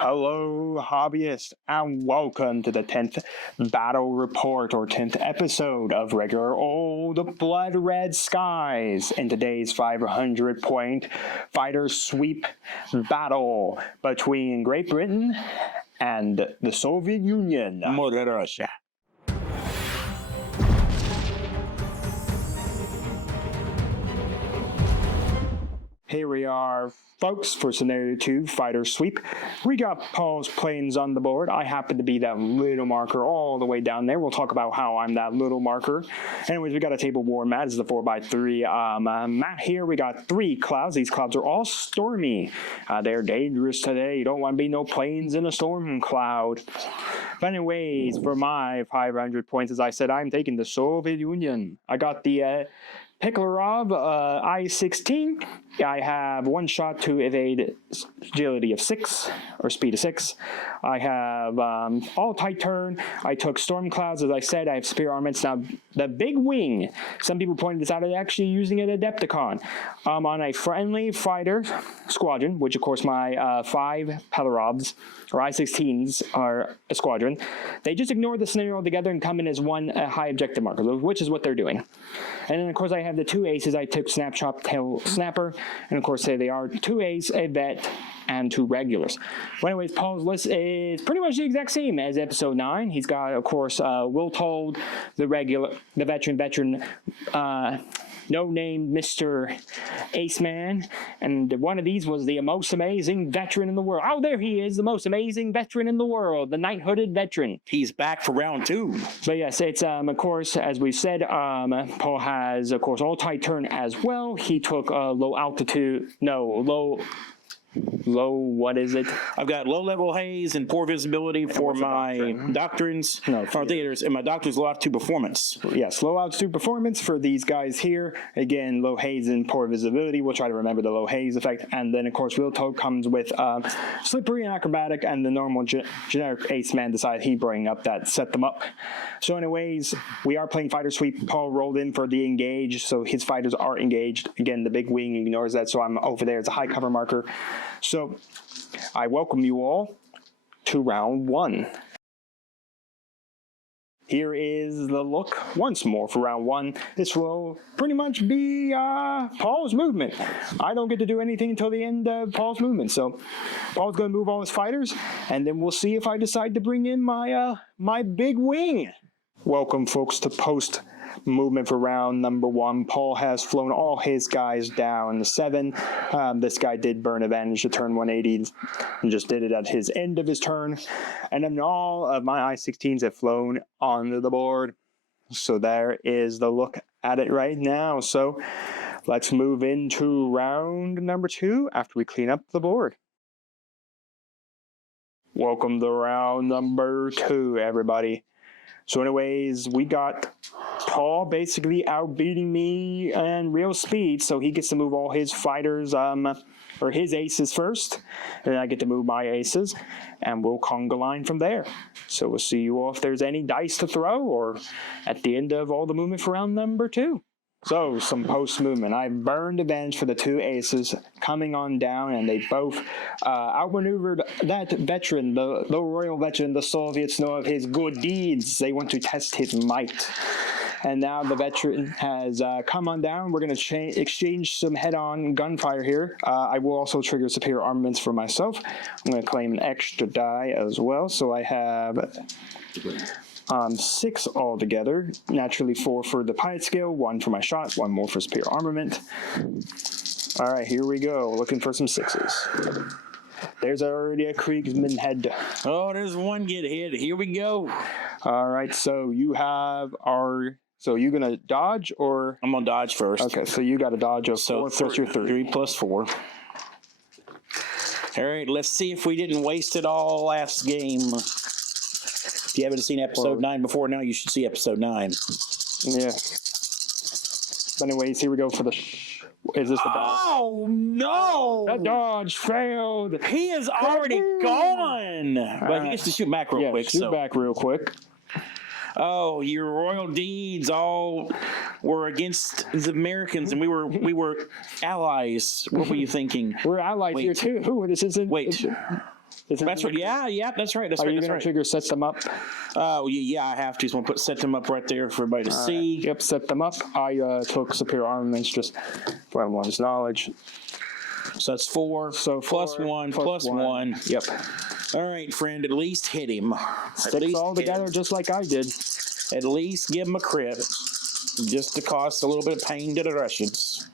Hello, hobbyists, and welcome to the 10th Battle Report, or 10th episode of regular old Blood Red Skies in today's 500-point fighter sweep battle between Great Britain and the Soviet Union. Mother Russia. Here we are, folks, for Scenario 2, Fighter Sweep. We got Paul's planes on the board. I happen to be that little marker all the way down there. We'll talk about how I'm that little marker. Anyways, we got a table war mat. This is the 4x3 mat here. We got 3 clouds. These clouds are all stormy. They're dangerous today. You don't want to be no planes in a storm cloud. But anyways, for my 500 points, as I said, I'm taking the Soviet Union. I got the Picklerov I-16. I have 1 shot to evade agility of 6, or speed of 6. I have all tight turn. I took storm clouds. As I said, I have spear armaments. Now, the big wing, some people pointed this out, I'm actually using it at Adepticon. On a friendly fighter squadron, which of course my 5 Picklerovs, or I-16s, are a squadron. They just ignore the scenario altogether and come in as 1 high objective marker, which is what they're doing. And then, of course, I have the 2 aces. I took Snapshot, Tail Snapper, and of course, they are 2 aces, a vet, and 2 regulars. Well, anyways, Paul's list is pretty much the exact same as episode 9. He's got, of course, Will Told, the veteran, no-name Mr. Ace Man, and one of these was the most amazing veteran in the world. Oh, there he is, the most amazing veteran in the world, the Knight-hooded veteran. He's back for round 2. But yes, it's, of course, as we said, Paul has, of course, all tight turn as well. He took what is it? I've got low-level haze and poor visibility for my doctrines, or theaters, and my doctrines low altitude performance. Yes, low altitude performance for these guys here. Again, low haze and poor visibility. We'll try to remember the low haze effect. And then, of course, Will Toad comes with slippery and acrobatic, and the normal generic ace man decided he'd bring up that set them up. So anyways, we are playing fighter sweep. Paul rolled in for the engage, so his fighters are engaged. Again, the big wing ignores that, so I'm over there as a high cover marker. So I welcome you all to round 1. Here is the look once more for round 1. This will pretty much be Paul's movement. I don't get to do anything until the end of Paul's movement. So Paul's going to move all his fighters, and then we'll see if I decide to bring in my my big wing. Welcome, folks, to post movement for round number 1. Paul has flown all his guys down to 7. This guy did burn advantage to turn 180 and just did it at his end of his turn. And then all of my I-16s have flown onto the board. So there is the look at it right now. So let's move into round number 2 after we clean up the board. Welcome to round number 2, everybody. So anyways, we got Paul basically outbeating me in real speed, so he gets to move all his fighters, or his aces first, and then I get to move my aces, and we'll conga line from there. So we'll see you all if there's any dice to throw, or at the end of all the movement for round number 2. So, some post-movement. I burned advantage for the 2 aces coming on down, and they both outmaneuvered that veteran, the royal veteran. The Soviets know of his good deeds. They want to test his might. And now the veteran has come on down. We're going to exchange some head-on gunfire here. I will also trigger superior armaments for myself. I'm going to claim an extra die as well. So I have 6 altogether. Naturally 4 for the pilot skill, 1 for my shot, 1 more for superior armament. All right, here we go. Looking for some 6s. There's already a Kriegsman head. Oh, there's 1 get hit. Here we go. All right, so you have our... So you gonna dodge, or... I'm gonna dodge first. Okay, so you got a dodge of 4 plus your 3 plus 4. All right, let's see if we didn't waste it all last game. If you haven't seen episode 9 before, now you should see episode 9. Yeah. But anyways, here we go for the... Is this the dodge? Oh, no! The dodge failed! He is already gone! But he gets to shoot back real quick. Shoot back real quick. Oh, your royal deeds all were against the Americans, and we were allies. What were you thinking? We're allies here too. This isn't. Wait. That's right. Yeah, that's right. That's Are right. you That's going right. to trigger set them up? Oh, yeah, I have to. So I'm going to set them up right there for everybody to see. Yep, set them up. I took superior armaments just for everyone's knowledge. So that's 4. So plus 1, plus 1. Yep. All right, friend, at least hit him. Sticks all together just like I did. At least give him a crit, just to cause a little bit of pain to the Russians.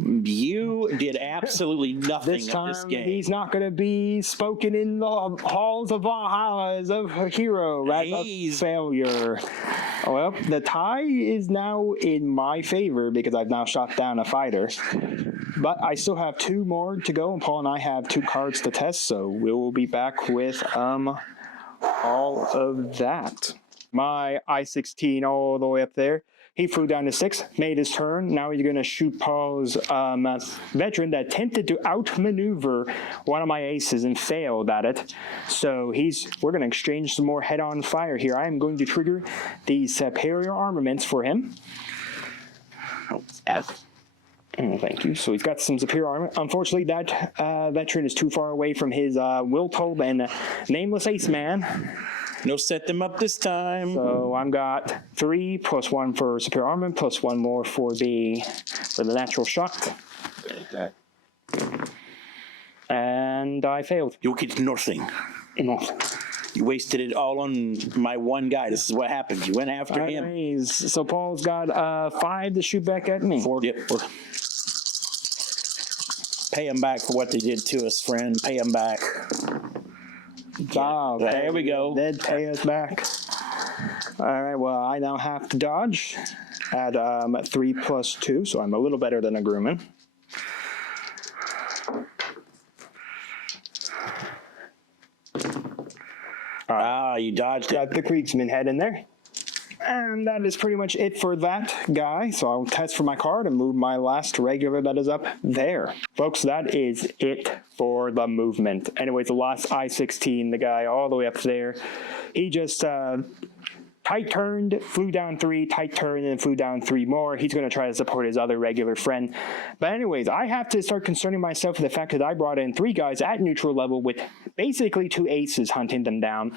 You did absolutely nothing This time, this game. he's not going to be spoken in the halls of Valhalla as a hero, right? A failure. Well, the tie is now in my favor because I've now shot down a fighter. But I still have 2 more to go, and Paul and I have 2 cards to test, so we will be back with all of that. My I-16 all the way up there. He flew down to 6, made his turn. Now he's going to shoot Paul's veteran that attempted to outmaneuver one of my aces and failed at it. So we're going to exchange some more head-on fire here. I am going to trigger the superior armaments for him. Thank you. So he's got some superior armor. Unfortunately, that veteran is too far away from his will told and nameless ace man. No, set them up this time. So I've got 3 plus 1 for superior armament, plus 1 more for the natural shock. And I failed. You'll get nothing. Nothing. You wasted it all on my one guy. This is what happened. You went after him. So Paul's got 5 to shoot back at me. 4. Yep. Pay them back for what they did to us, friend. Pay them back. Oh, there we go. They'd pay us back. All right, well, I now have to dodge at 3 plus 2, so I'm a little better than a Grumman. You dodged it. Got the Kriegsman head in there. And that is pretty much it for that guy. So I'll test for my card and move my last regular that is up there. Folks, that is it for the movement. Anyways, the last I-16, the guy all the way up there, he just tight turned, flew down 3, tight turned, and flew down 3 more. He's going to try to support his other regular friend. But anyways, I have to start concerning myself with the fact that I brought in 3 guys at neutral level with basically 2 aces hunting them down.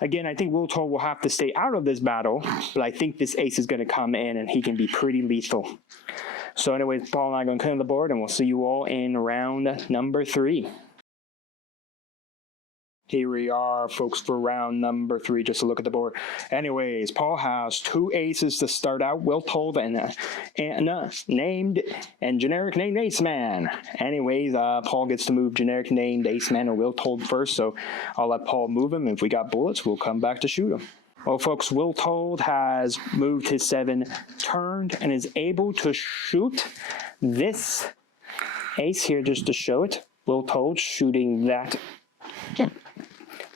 Again, I think Will Toll will have to stay out of this battle, but I think this ace is going to come in and he can be pretty lethal. So anyways, Paul and I are going to clear the board, and we'll see you all in round number 3. Here we are, folks, for round number 3, just to look at the board. Anyways, Paul has 2 aces to start out, Will Told and named and generic named Ace Man. Anyways, Paul gets to move generic named Ace Man or Will Told first, so I'll let Paul move him. If we got bullets, we'll come back to shoot him. Well, folks, Will Told has moved his 7, turned, and is able to shoot this ace here just to show it. Will Told shooting that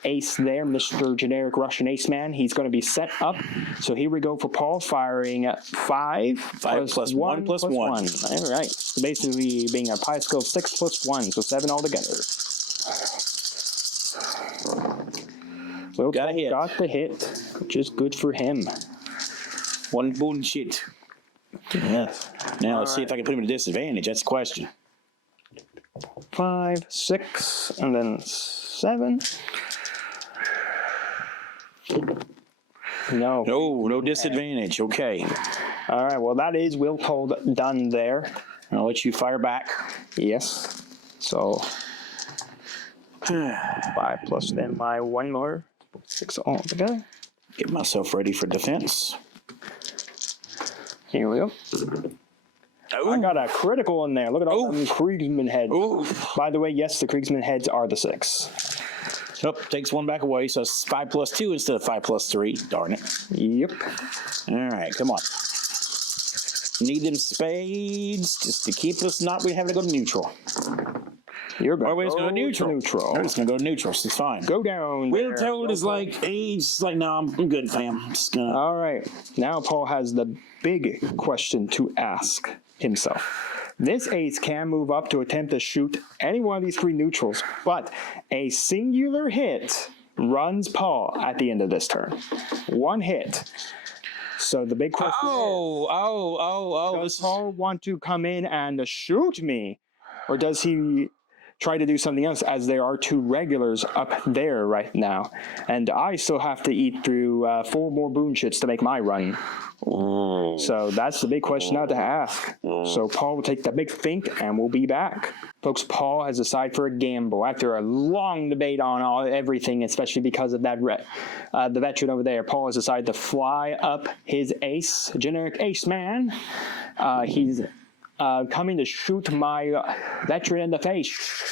ace there, Mr. Generic Russian Ace Man. He's going to be set up. So here we go for Paul, firing at 5 plus 1 plus 1. All right. So basically being a pi skill 6 plus 1, so 7 altogether. Will got a hit. Got the hit, which is good for him. 1 bullshit. Yes. Now let's see if I can put him at a disadvantage. That's the question. 5, 6, and then 7. No disadvantage. Okay. All right, well, that is Will Told done there. I'll let you fire back. Yes. So 5 plus then my 1 more. 6 all together. Get myself ready for defense. Here we go. Oh. I got a critical in there. Look at all them Kriegsman heads. Ooh. By the way, yes, the Kriegsman heads are the 6. Nope, takes 1 back away, so it's 5 plus 2 instead of 5 plus 3. Darn it. Yep. All right, come on. Need them spades just to keep us not having to go to neutral. You're going to go to neutral. We're just going to go to neutral, so it's fine. Go down. Will Told is like, he's like, no, I'm good, fam. I'm just gonna... All right. Now Paul has the big question to ask himself. This ace can move up to attempt to shoot any one of these 3 neutrals, but a singular hit runs Paul at the end of this turn. 1 hit. So the big question is, does Paul want to come in and shoot me, or does he try to do something else, as there are 2 regulars up there right now. And I still have to eat through 4 more boon shits to make my run. So that's the big question now to ask. So Paul will take the big think, and we'll be back. Folks, Paul has decided for a gamble after a long debate on everything, especially because of that the veteran over there. Paul has decided to fly up his ace, generic ace man. He's coming to shoot my veteran in the face.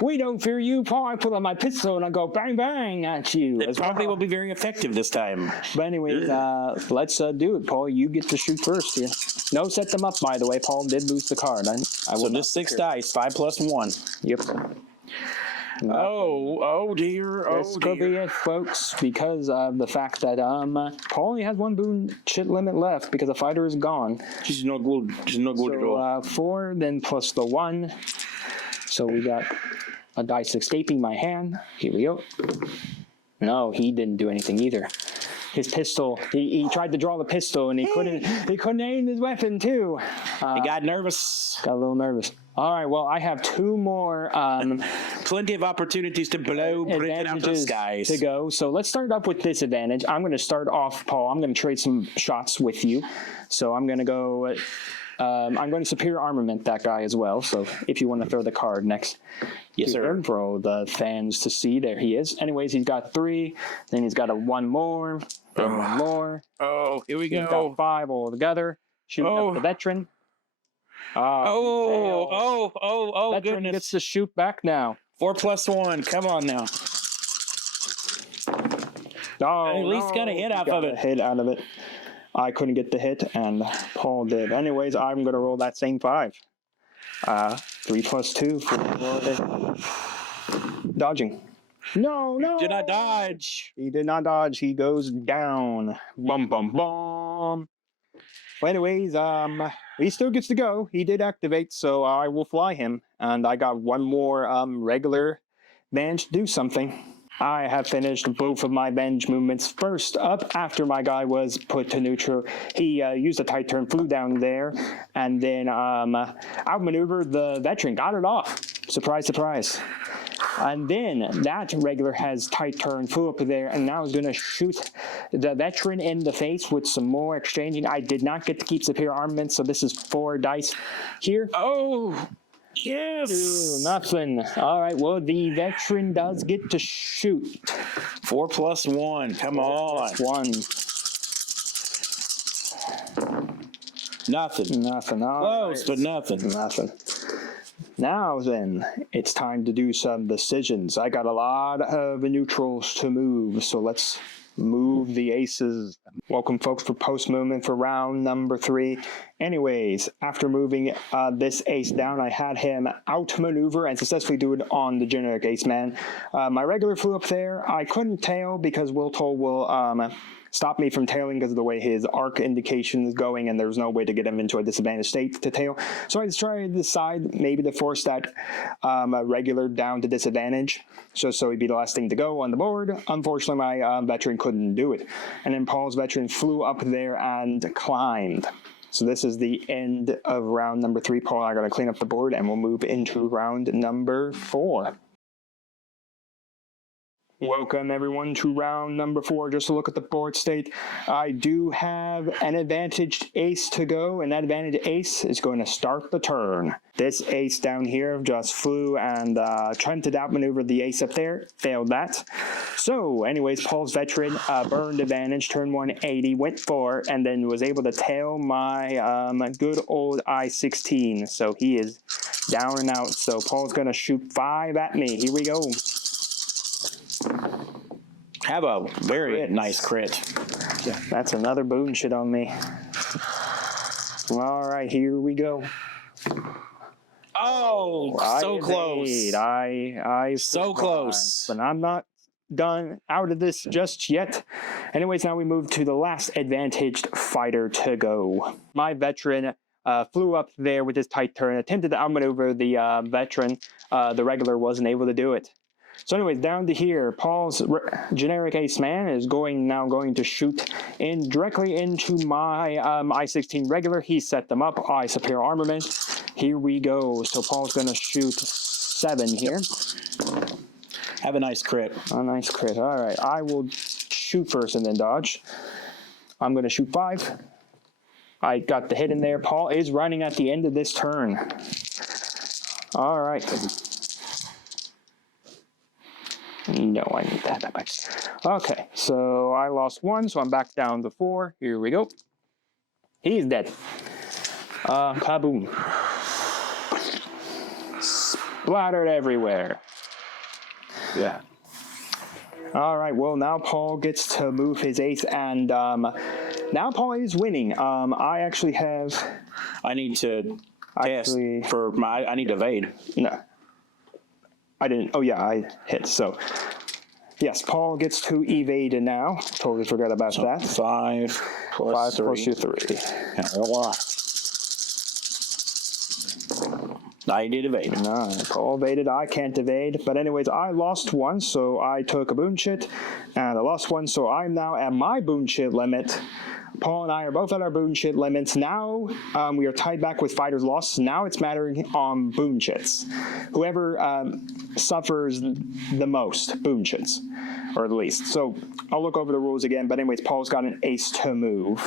We don't fear you, Paul. I pull out my pistol and I go bang bang at you. It probably will be very effective this time. But anyway, let's do it, Paul. You get to shoot first here. No, set them up, by the way. Paul did lose the card. I will so just 6 dice, 5 plus 1. Yep. Oh dear. This could be it, folks, because of the fact that Paul only has 1 boon shit limit left because the fighter is gone. She's no good. She's no good at all. 4, then plus the 1. So we got a dice escaping my hand. Here we go. No, he didn't do anything either. His pistol, he tried to draw the pistol and he couldn't aim his weapon too. He got nervous. Got a little nervous. All right, well, I have 2 more plenty of opportunities to blow Britain out of the skies to go. So let's start up with disadvantage. I'm going to start off, Paul. I'm going to trade some shots with you. So I'm going to go. I'm going to superior armament that guy as well. So if you want to throw the card next, yes, sir. For all the fans to see, there he is. Anyways, he's got 3. Then he's got a 1 more. Then 1 more. Oh, here we go. He's got 5 all together. Shooting up the veteran. Veteran goodness. Gets to shoot back now. 4 plus 1. Come on now. At least got a hit out of it. Hit out of it. I couldn't get the hit, and Paul did. Anyways, I'm going to roll that same 5. 3 plus 2 for dodging. No. Did not dodge. He did not dodge. He goes down. Bum, bum, bum. Well, anyways, he still gets to go. He did activate, so I will fly him. And I got 1 more regular manage to do something. I have finished both of my bench movements. First up, after my guy was put to neutral, he used a tight turn, flew down there, and then outmaneuvered the veteran, got it off. Surprise, surprise. And then that regular has tight turn, flew up there, and now is going to shoot the veteran in the face with some more exchanging. I did not get to keep superior armament, so this is 4 dice here. Oh! Yes. Nothing. All right. Well, the veteran does get to shoot. 4 plus 1. Come on. 1. Nothing. Nothing. All close, but nothing. Nothing. Now then, it's time to do some decisions. I got a lot of neutrals to move, so let's move the aces. Welcome, folks, for post movement for round number 3. Anyways, after moving this ace down, I had him outmaneuver and successfully do it on the generic ace man. My regular flew up there. I couldn't tail because Will Toll will stop me from tailing because of the way his arc indication is going, and there's no way to get him into a disadvantaged state to tail. So I just tried to decide maybe to force that regular down to disadvantage, so he'd be the last thing to go on the board. Unfortunately, my veteran couldn't do it. And then Paul's veteran flew up there and climbed. So this is the end of round number 3. Paul, I got to clean up the board, and we'll move into round number 4. Welcome, everyone, to round number 4. Just to look at the board state, I do have an advantaged ace to go, and that advantaged ace is going to start the turn. This ace down here just flew and tried to outmaneuver the ace up there, failed that. So, anyways, Paul's veteran burned advantage, turn 180, went 4, and then was able to tail my good old I-16. So he is down and out. So Paul's going to shoot 5 at me. Here we go. Have a very nice crit. Yeah, that's another boon shit on me. All right, here we go. Oh, so close. I so close. But I'm not done out of this just yet. Anyways, now we move to the last advantaged fighter to go. My veteran flew up there with his tight turn, attempted to outmaneuver the veteran. The regular wasn't able to do it. So anyways, down to here, Paul's generic ace man is now going to shoot directly into my I-16 regular. He set them up. I superior armament. Here we go. So Paul's going to shoot 7 here. Have a nice crit. A nice crit. All right. I will shoot first and then dodge. I'm going to shoot 5. I got the hit in there. Paul is running at the end of this turn. All right. No, I need that back. Okay, so I lost 1, so I'm back down to 4. Here we go. He's dead. Kaboom. Splattered everywhere. Yeah. All right, well, now Paul gets to move his ace, and now Paul is winning. I actually have... I need to test for my... I need to evade. No. I didn't... Oh, yeah, I hit, so... Yes, Paul gets to evade now. Totally forgot about that. 5 plus 3. Plus your 3. I did evade. No, Paul evaded. I can't evade. But anyways, I lost 1, so I took a boon chit. And I lost 1, so I'm now at my boon chit limit. Paul and I are both at our boon chit limits. Now we are tied back with fighters lost. Now it's mattering on boon chits. Whoever suffers the most boon chits, or the least. So I'll look over the rules again. But anyways, Paul's got an ace to move.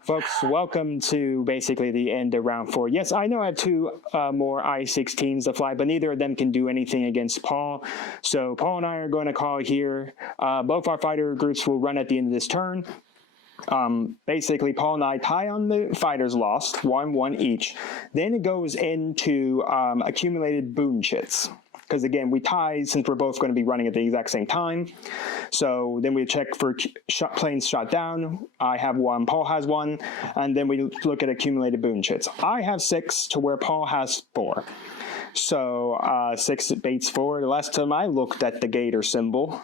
Folks, welcome to basically the end of round 4. Yes, I know I have 2 more I-16s to fly, but neither of them can do anything against Paul. So Paul and I are going to call here. Both our fighter groups will run at the end of this turn. Basically, Paul and I tie on the fighters lost, 1-1 each. Then it goes into accumulated boon chits. Because again, we tie since we're both going to be running at the exact same time. So then we check for planes shot down. I have 1, Paul has 1, and then we look at accumulated boon chits. I have 6 to where Paul has 4. So 6 baits forward. The last time I looked at the gator symbol.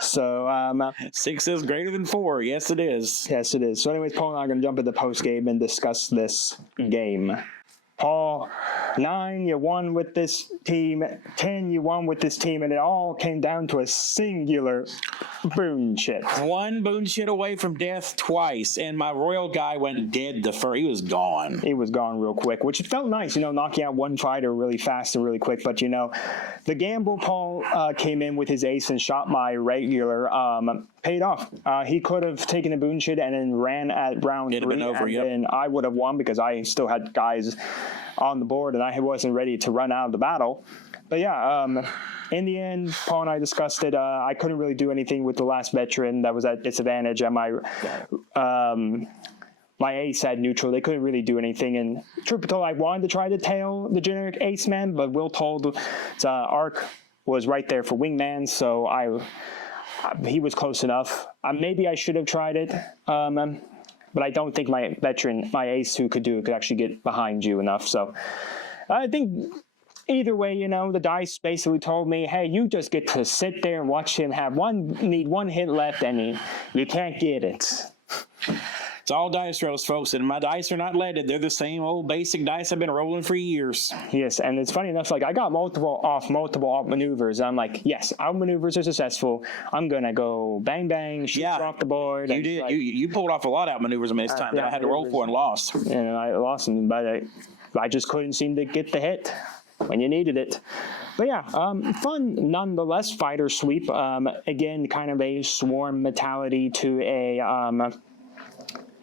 So 6 is greater than 4. Yes, it is. Yes, it is. So anyways, Paul and I are going to jump into post game and discuss this game. Paul, 9, you won with this team. 10, you won with this team, and it all came down to a singular boon chit. 1 boon chit away from death twice, and my royal guy went dead the first. He was gone. He was gone real quick, which felt nice, knocking out one fighter really fast and really quick. But, the gamble Paul came in with his ace and shot my regular paid off. He could have taken a boon chit and then ran at round 3. It'd have been over, yep. And I would have won because I still had guys on the board and I wasn't ready to run out of the battle. But yeah, in the end, Paul and I discussed it. I couldn't really do anything with the last veteran that was at disadvantage, and my ace had neutral. They couldn't really do anything. And truth told, I wanted to try to tail the generic ace man, but Will told Arc was right there for wingman, so he was close enough. Maybe I should have tried it. But I don't think my veteran, my ace who could do it, could actually get behind you enough. So I think either way, the dice basically told me, hey, you just get to sit there and watch him need one hit left, and you can't get it. It's all dice rolls, folks, and my dice are not leaded. They're the same old basic dice I've been rolling for years. Yes, and it's funny enough, I got multiple off maneuvers. I'm like, yes, our maneuvers are successful. I'm going to go bang, bang, shoot off the board. You did. You pulled off a lot of outmaneuvers this time that I had to roll for and lost. And I lost them, but I just couldn't seem to get the hit when you needed it. But yeah, fun nonetheless. Fighter sweep. Again, kind of a swarm mentality to a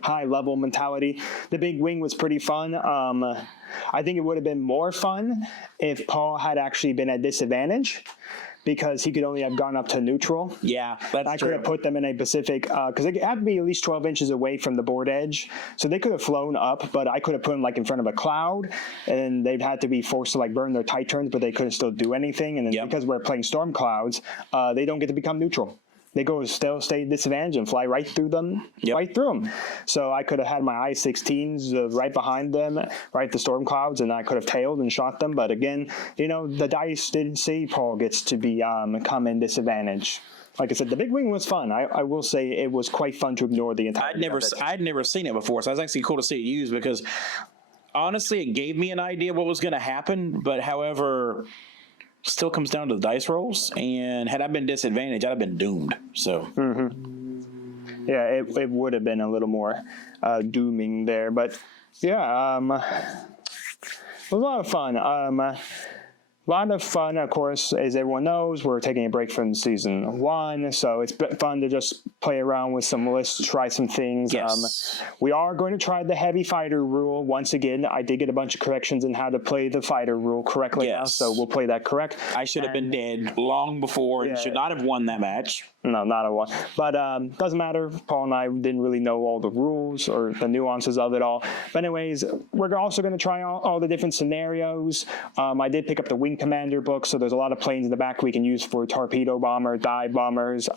high-level mentality. The big wing was pretty fun. I think it would have been more fun if Paul had actually been at disadvantage, because he could only have gone up to neutral. Yeah, that's I could have put them in a Pacific, because they had to be at least 12 inches away from the board edge. So they could have flown up, but I could have put them in front of a cloud, and they'd had to be forced to burn their tight turns, but they couldn't still do anything. And then because we're playing storm clouds, they don't get to become neutral. They still stay disadvantaged and fly right through them, right through them. So I could have had my I-16s right behind them, right the storm clouds, and I could have tailed and shot them. But again, the dice didn't see Paul gets to be come in disadvantage. Like I said, the big wing was fun. I will say it was quite fun to ignore the entire. I'd never seen it before, so it was actually cool to see it used, because honestly, it gave me an idea what was going to happen. But however, still comes down to the dice rolls, and had I been disadvantaged, I'd have been doomed. So, yeah, it would have been a little more dooming there, but yeah, it was a lot of fun. A lot of fun, of course, as everyone knows, we're taking a break from season 1, so it's been fun to just play around with some lists, try some things. Yes. We are going to try the heavy fighter rule once again. I did get a bunch of corrections in how to play the fighter rule correctly now, so we'll play that correct. I should have been dead long before and should not have won that match. No, not a one. But doesn't matter. Paul and I didn't really know all the rules or the nuances of it all. But anyways, we're also going to try all the different scenarios. I did pick up the Wing Commander book, so there's a lot of planes in the back we can use for torpedo bomber, dive bombers,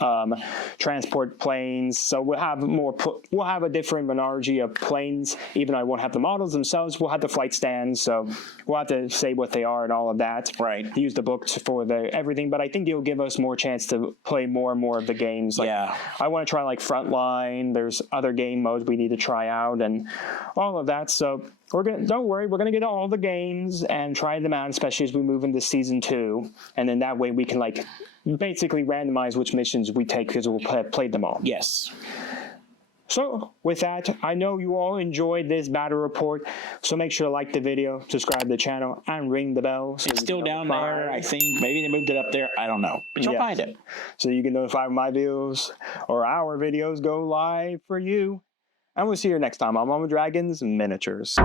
transport planes. So we'll have we'll have a different menagerie of planes. Even though I won't have the models themselves, we'll have the flight stands. So we'll have to say what they are and all of that. Right. Use the books for everything. But I think it'll give us more chance to play more and more of the games. Like, I want to try like Frontline. There's other game modes we need to try out and all of that. So don't worry, we're gonna get all the games and try them out, especially as we move into season 2. And then that way we can like basically randomize which missions we take because we'll have played them all. Yes. So with that, I know you all enjoyed this battle report, so make sure to like the video, subscribe to the channel, and ring the bell. So it's still down there, I think. Maybe they moved it up there. I don't know. But you'll find it. So you can notify when my videos or our videos go live for you. And we'll see you next time on Mama Dragons Miniatures.